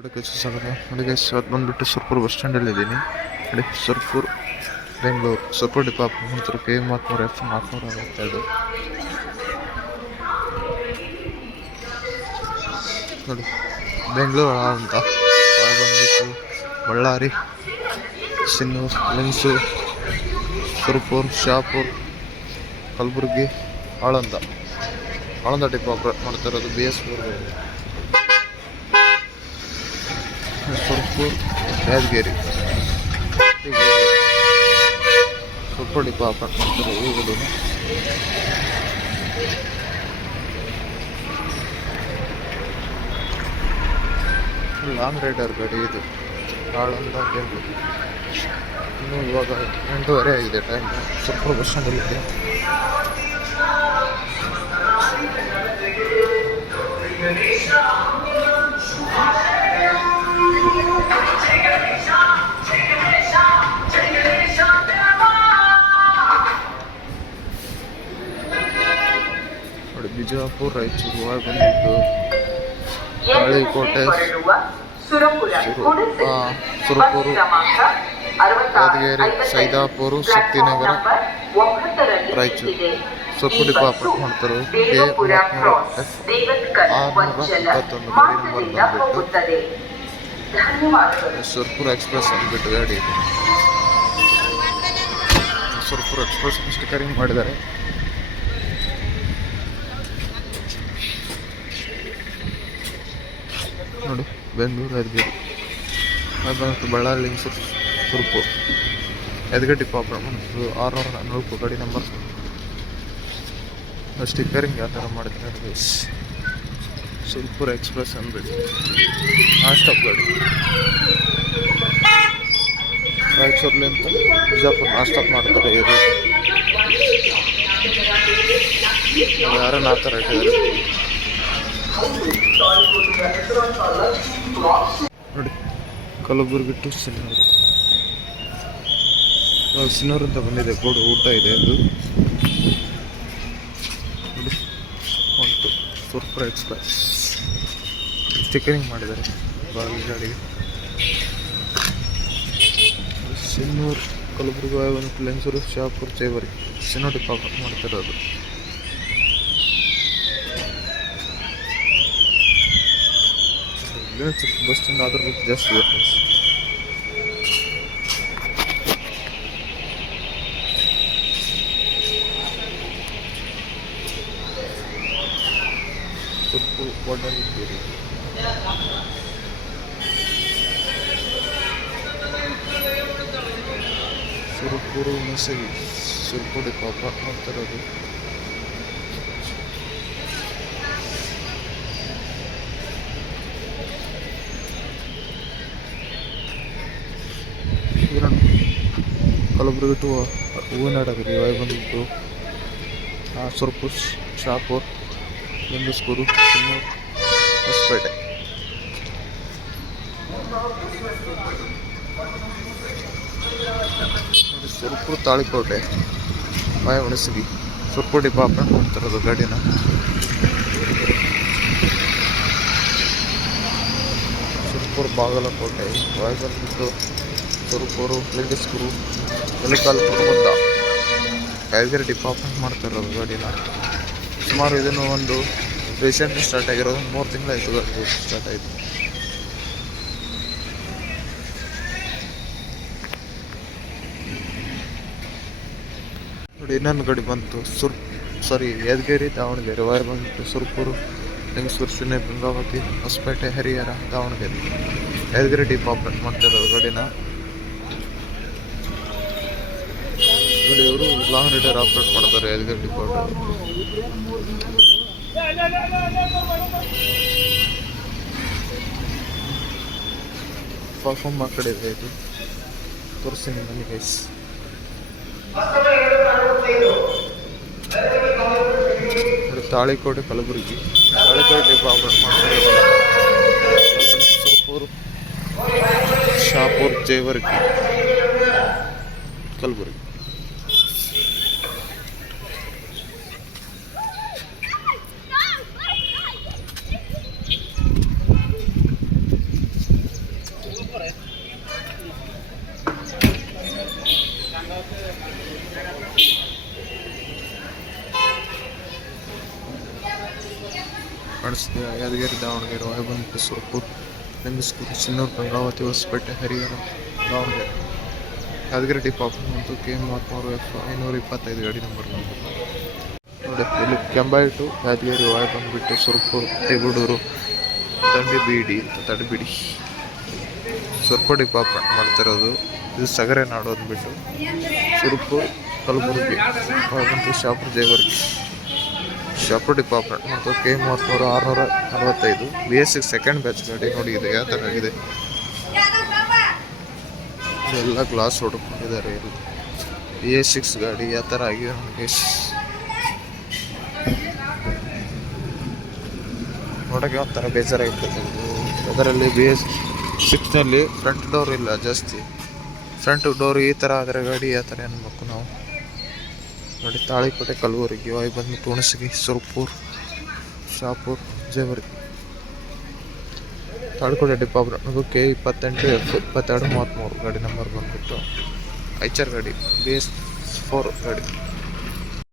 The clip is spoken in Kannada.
ಸಾಗರ ನೋಡಿ ಗೈಸ್ ಇವತ್ತು ಬಂದುಬಿಟ್ಟು ಸುರ್ಪುರ್ ಬಸ್ ಸ್ಟ್ಯಾಂಡಲ್ಲಿ ಇದ್ದೀನಿ. ನೋಡಿ ಸುರ್ಪುರ್, ಬೆಂಗಳೂರು. ಸುರ್ಪುರ್ ಡಿಪಾರ್ಟ್ಮೆಂಟ್ ಮಾಡ್ತಾರೆ ಕೆ ಮೂವತ್ತ್ಮೂರು ಎಫ್ ನಾಲ್ಕುನೂರ ಅರವತ್ತೆರಡು. ನೋಡಿ, ಬೆಂಗಳೂರು ಅಂತ ಬಂದ್ಬಿಟ್ಟು ಬಳ್ಳಾರಿ, ಸಿನ್ನೂರು ಲಿಂಗ್ಸು ಸುರ್ಪುರ್, ಶಾಪುರ್, ಕಲಬುರ್ಗಿ, ಆಳಂದ. ಆಳಂದ ಡಿಪೋ ಆಪ್ರೇಟ್ ಮಾಡ್ತಿರೋದು B S four Surpur, Rajagiri. Surpur ಪಾಪ ಮಾಡ್ತಾರೆ ಲಾಂಗ್ ರೈಡರ್ ಗಾಡಿ ಇದು. ಆಳಂದ ಬೆಂಗಳೂರು ಇನ್ನು ಇವಾಗ ಎಂಟೂವರೆ ಆಗಿದೆ ಟೈಮ್ ಸ್ವಲ್ಪ ಬಸ್ ಸ್ಟ್ಯಾಂಡಲ್ಲಿದೆ ಬಿಜಾಪುರ ರಾಯಚೂರು ಬಂದ್ಬಿಟ್ಟು ಕೋಟೆ ಸುರಪುರ ಯಾದಗಿರಿ ಸೈದಾಪುರ ಶಕ್ತಿನಗರ ರಾಯಚೂರು. ಸುರಪುಡಿ ಆಪ್ರೇಟ್ ಮಾಡ್ತಾರೆ? ಕೆ ಆರುನೂರ ಇಪ್ಪತ್ತೊಂದು ಗಾಡಿ ನಂಬರ್ ಬಂದ್ಬಿಟ್ಟು ಸುರ್ಪುರ ಎಕ್ಸ್ಪ್ರೆಸ್ ಅಂದ್ಬಿಟ್ಟು ಗಾಡಿ. ಸುರ್ಪುರ ಎಕ್ಸ್ಪ್ರೆಸ್ ಕರಿಂಗ್ ಮಾಡಿದ್ದಾರೆ. ನೋಡಿ. ಬೆಂಗಳೂರು ಯಾದಗಿರಿ. ಅದು Ballari links Surpur problem depot operate ನೂರು ಗಾಡಿ ನಂಬರ್ ಸ್ಟಿಕ್ಕರಿಂಗ್ ಯಾವ ಥರ ಮಾಡಿದ್ರೆ ನೋಡಿ. ಸುಲ್ಪುರ ಎಕ್ಸ್ಪ್ರೆಸ್ ಅಂದ್ಬಿಟ್ಟು. ಆ ಸ್ಟಾಪ್ ಗಾಡಿ. ರಾಯಚೂರ್ಲಿಂದ ಬಿಜಾಪುರ ಆ ಸ್ಟಾಪ್ ಮಾಡ್ತಾರೆ ಇವರು. ಯಾರನ್ನ ಆ ಥರ ಇಟ್ಟಿದ್ದಾರೆ. ನೋಡಿ ಕಲಬುರಗಿ ಟು ಸಿನ್ನೂರು ಸಿನ್ನೂರು ಅಂತ ಬಂದಿದೆ, ಬೋರ್ಡು ಊಟ ಇದೆ ಅದು. ನೋಡಿ, ಒಂದು ಸೂಪರ್ ಎಕ್ಸ್ಪ್ರೆಸ್. ಸ್ಟಿಕರಿಂಗ್ ಮಾಡಿದ್ದಾರೆ ಬಾಗಿ ಗಾಡಿಗೆ. ಸಿನ್ನೂರು ಕಲಬುರಗಿ ಒಂದು ಲೆನ್ಸೂರು ಶಾಪುರ್ ಚೇವರಿ ಸಿನ್ನೂರು ಡಿಪಾರ್ಟ್ಮೆಂಟ್ ಮಾಡ್ತಿರೋದು. ಇಲ್ಲಿನ ಚಿಕ್ಕ ಬಸ್ ಸ್ಟ್ಯಾಂಡ್ ಆದ್ರೂ ಬಿಟ್ಟು ಜಾಸ್ತಿ ಇದೆ place. ಸುರ್ಪು ಒಡ್ಡಲಿದ್ದೀರಿ ಸುರುಪುರು ಮಸಗಿ ಸುರ್ಪುಡಿ ಪಾಪ ಮಾಡ್ತಿರೋದು ಇದನ್ನು ಕಲಬುರಗಿ ಟು ಹೂವಿನಾಡಗರಿ. ಇವಾಗ ಬಂದಿದ್ದು ಆ, ಸುರ್ಪುರ್ ಶಾಪುರ್ ಸಿನ್ನೂರು ಹೊಸಪೇಟೆ. ಸುರ್ಪುರ್ ತಾಳಿಕೋಟೆ. ಮಾಯ ಹುಣಸಗಿ ಸುರ್ಪುರ್ ಡಿಪಾರ್ಟ್ಮೆಂಟ್ ಮಾಡ್ತಿರೋದು ಗಾಡಿನ. ಸುರ್ಪುರ್ ಬಾಗಲಕೋಟೆ. ಬಂದ್ಬಿಟ್ಟು ಸುರ್ಪುರು ಲಿಂಗಸ್ಕೂರು ಎಲಿಕಾಲ್ ಕುಟುಂಬದ ಯಾದಗಿರಿ ಡಿಪಾರ್ಟ್ಮೆಂಟ್ ಮಾಡ್ತಿರೋದು ಗಾಡಿನ. ಸುಮಾರು ಇದನ್ನು ಒಂದು ರೀಸೆಂಟ್ಲಿ ಸ್ಟಾರ್ಟ್ ಆಗಿರೋದು. ಮೂರು ತಿಂಗಳಾಯಿತು ಗಾಡಿ ಸ್ಟಾರ್ಟ್ ಆಯಿತು. ನೋಡಿ, ಇನ್ನೊಂದು ಗಾಡಿ ಬಂತು. ಸುರ್ ಸಾರಿ ಯಾದಗಿರಿ, ದಾವಣಗೆರೆ ವೈರ್ ಬಂತು ಸುರ್ಪುರು ಲಿಂಗಸೂರು ಸಿನ್ನೆ ಗಂಗಾವತಿ, ಹೊಸಪೇಟೆ, ಹರಿಹರ, ದಾವಣಗೆರೆ. ಯಾದಗಿರಿ ಡಿಪಾರ್ಟ್ಮೆಂಟ್ ಮಾಡ್ತಿರೋದು ಗಾಡಿನ. ಇವರು ಲಾಂಗ್ ರೈಡರ್ ಆಪ್ರೇಟ್ ಮಾಡ್ತಾರೆ ಯಾದಗಿರಿ ಡಿಪಾರ್ಟ್ಮೆಂಟ್ ಪರ್ಫಾರ್ಮ್ ಆ ಕಡೆ ಇದೆ ಇದು. ತೋರಿಸ್ತೀನಿ ನನಗೆ ತಾಳಿಕೋಟೆ ಕಲಬುರಗಿ. ತಾಳಿಕೋಟೆ ಡಿಪೋ ಆಪ್ರೇಟ್ ಮಾಡ್ತಾರೆ. ಸುರಪುರ್ ಶಾಪುರ್, ಜೇವರ್ಗಿ, ಕಲಬುರಗಿ. ಕಾಣಿಸ್ತಿದೆ. ಯಾದಗಿರಿ ದಾವಣಗೆರೆ ವಾಯು ಬಂದ್ಬಿಟ್ಟು ಸುರಪುರ ಲಿಂಗಸ್ಕೂರು ಚಿನ್ನೂರು ಗಂಗಾವತಿ ಹೊಸಪೇಟೆ, ಹರಿಹರ ದಾವಣಗೆರೆ. ಯಾದಗಿರಿ ಡಿಪಾಪ್ ಮತ್ತು ಕೆ ಮೂವತ್ತ್ಮೂರು ಎಫ್ ಐನೂರ ಇಪ್ಪತ್ತೈದು ಗಾಡಿ ನಂಬರ್ ನೋಡಿ, ಇಲ್ಲಿ ಕೆಂಬಾಯಿ ಟು ಯಾದಗಿರಿ ವಾಯು ಬಿಟ್ಟು ಸುರಪುರ, ತಿಗುಡೂರು ಬಿಡಿ ಅಂತ ತಡಿಬಿಡಿ. ಸುರಪುರ ಮಾಡ್ತಿರೋದು. ಇದು ಸಗರೆ ನಾಡು ಅಂದ್ಬಿಟ್ಟು ಸುರಪುರ, ಕಲಬುರಗಿ ಬಂತು ಶಾಪುರ ಜೇವರ್ಗಿ ಶಾಪುರ ಡಿಪಾರ್ಟ್ಮೆಂಟ್ ಮತ್ತು ಕೆ ಮೂವತ್ತ್ಮೂರು ಆರುನೂರ ಅರವತ್ತೈದು B S six second batch ಗಾಡಿ ನೋಡಿ ಇದೆ, ಯಾವ ಥರ ಆಗಿದೆ ಎಲ್ಲ ಗ್ಲಾಸ್ ಹೊಡ್ಕೊಂಡಿದ್ದಾರೆ ಇಲ್ಲಿ. ಬಿ ಎಸ್ ಸಿಕ್ಸ್ ಗಾಡಿ ಯಾವ ಥರ ಆಗಿದೆ ನನಗೆ ನೋಡೋಕ್ಕೆ ಒಂಥರ ಬೇಜಾರಾಗಿರ್ತದೆ ಅದರಲ್ಲಿ ಬಿ ಎಸ್ ಸಿಕ್ಸ್ನಲ್ಲಿ ಫ್ರಂಟ್ ಡೋರ್ ಇಲ್ಲ ಜಾಸ್ತಿ. ಫ್ರಂಟ್ ಡೋರ್ ಈ ಥರ ಆದರೆ ಗಾಡಿ ಯಾವ ಥರ ಅನ್ಬೇಕು ನಾವು? ನೋಡಿ, ತಾಳಿಕೋಟೆ, ಕಲಬುರಗಿ ವಾಯು ಬಂದ್ಬಿಟ್ಟು ಹುಣಸಗಿ ಸುರ್ಪುರ್ ಶಾಪುರ್ ಜೇವರ್ಗಿ ತಾಳಿಕೋಟೆ ಅದು ಕೆ ಇಪ್ಪತ್ತೆಂಟು, ಎಫ್ ಇಪ್ಪತ್ತೆರಡು, ಮೂವತ್ತ್ಮೂರು. ಗಾಡಿ ನಂಬರ್ ಬಂದ್ಬಿಟ್ಟು ಐಚರ್ ಗಾಡಿ, ಬಿ ಎಸ್ ಫೋರ್ ಗಾಡಿ.